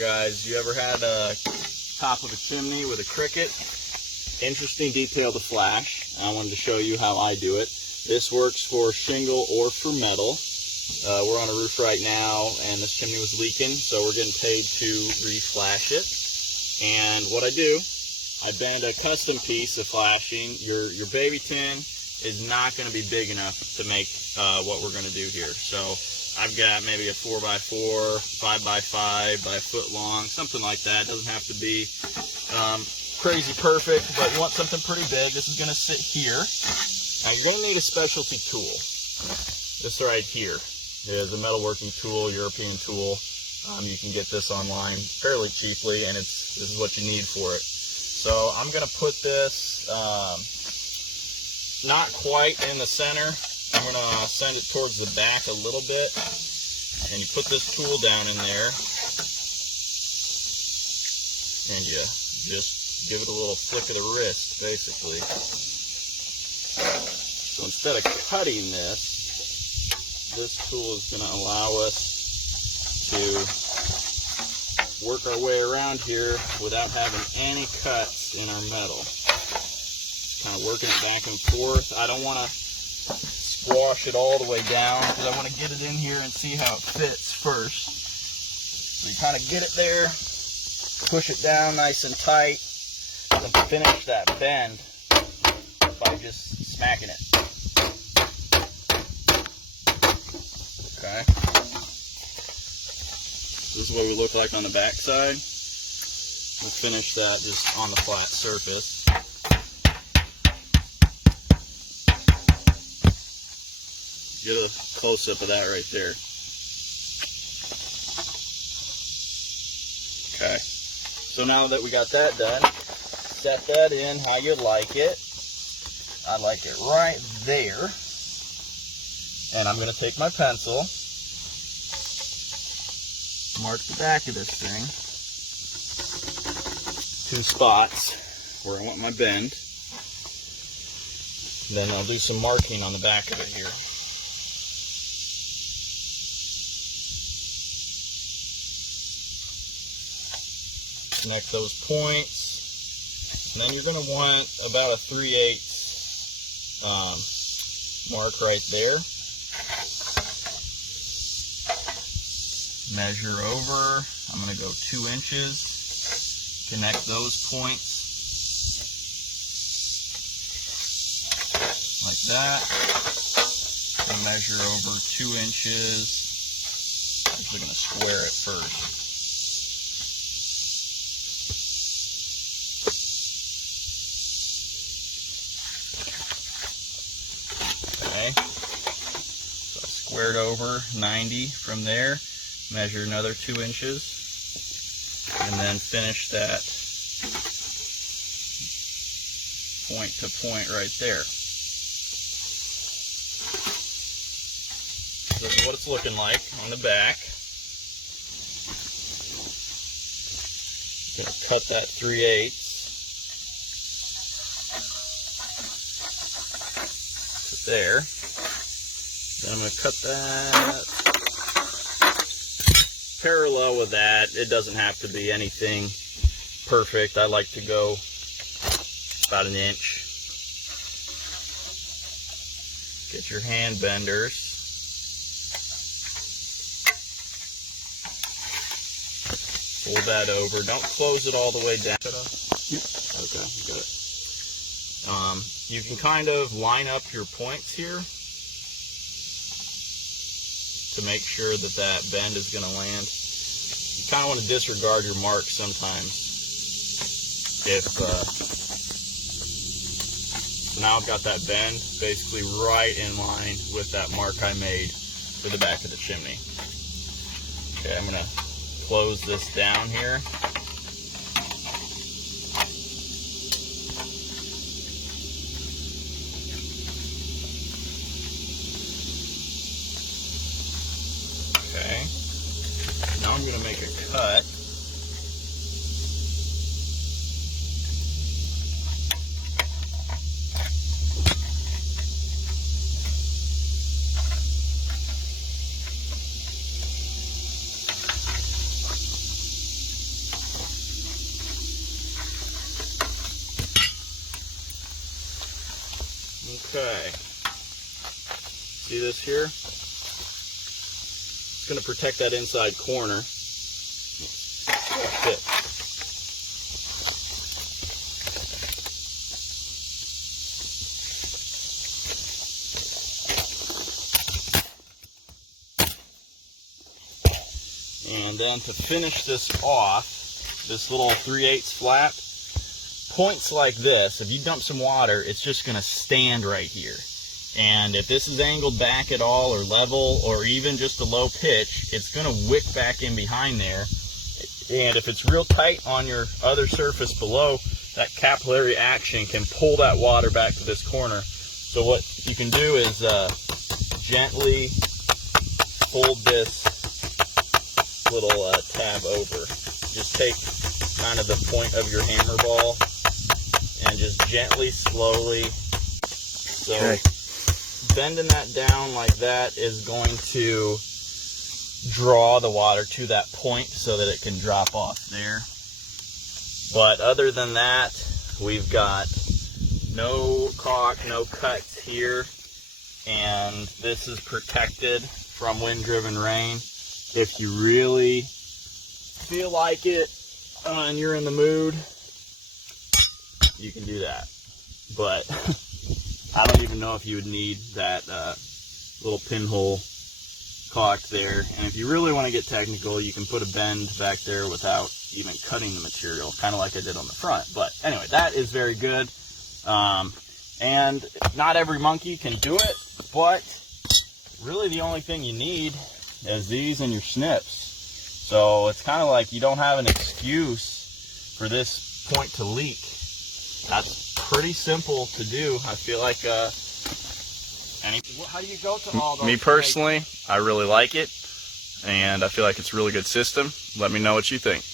Guys, you ever had a top of a chimney with a cricket? Interesting detail to flash. I wanted to show you how I do it. This works for shingle or for metal. We're on a roof right now and this chimney was leaking, so we're getting paid to reflash it. And what I do, I bend a custom piece of flashing. Your baby tin is not going to be big enough to make what we're going to do here. So I've got maybe a 4x4, 5x5 by a foot long, something like that. It doesn't have to be crazy perfect, but you want something pretty big. This is going to sit here. Now you're going to need a specialty tool. This right here is a metalworking tool, European tool. You can get this online fairly cheaply, and this is what you need for it. So I'm going to put this not quite in the center. I'm going to send it towards the back a little bit, and you put this tool down in there, and you just give it a little flick of the wrist, basically. So instead of cutting this tool is going to allow us to work our way around here without having any cuts in our metal. Just kind of working it back and forth. I don't want to squash it all the way down because I want to get it in here and see how it fits first. So you kind of get it there, push it down nice and tight, and finish that bend by just smacking it. Okay. This is what we look like on the back side. We'll finish that just on the flat surface. Get a close-up of that right there. Okay. So now that we got that done, set that in how you like it. I like it right there. And I'm going to take my pencil, mark the back of this thing, 2 spots where I want my bend. Then I'll do some marking on the back of it here. Connect those points, and then you're going to want about a 3/8 mark right there. Measure over. I'm going to go 2 inches. Connect those points like that. And measure over 2 inches. I'm actually going to square it first. Okay. So I squared over 90 from there. Measure another 2 inches, and then finish that point to point right there. So this is what it's looking like on the back. I'm going to cut that 3/8 to there. Then I'm going to cut that parallel with that. It doesn't have to be anything perfect. I like to go about 1 inch. Get your hand benders. Fold that over. Don't close it all the way down. Yep. Okay, got it. You can kind of line up your points here to make sure that that bend is going to land. You kind of want to disregard your marks sometimes. So now I've got that bend basically right in line with that mark I made for the back of the chimney. Okay, I'm going to close this down here. Okay, now I'm going to make a cut. Okay. See this here? It's going to protect that inside corner. That's it. And then to finish this off, this little 3/8 flat, points like this, if you dump some water, it's just going to stand right here. And if this is angled back at all, or level, or even just a low pitch, it's going to wick back in behind there. And if it's real tight on your other surface below, that capillary action can pull that water back to this corner. So what you can do is gently fold this little tab over. Just take kind of the point of your hammer ball and just gently, slowly. So okay. Bending that down like that is going to draw the water to that point so that it can drop off there. But other than that, we've got no caulk, no cuts here, and this is protected from wind-driven rain. If you really feel like it and you're in the mood, you can do that. But I don't even know if you would need that little pinhole caulk there. And if you really want to get technical, you can put a bend back there without even cutting the material, kind of like I did on the front. But anyway, that is very good. And not every monkey can do it, but really the only thing you need is these and your snips. So it's kind of like you don't have an excuse for this point to leak. That's pretty simple to do. I feel like how do you go to all those? Me personally, I really like it, and I feel like it's a really good system. Let me know what you think.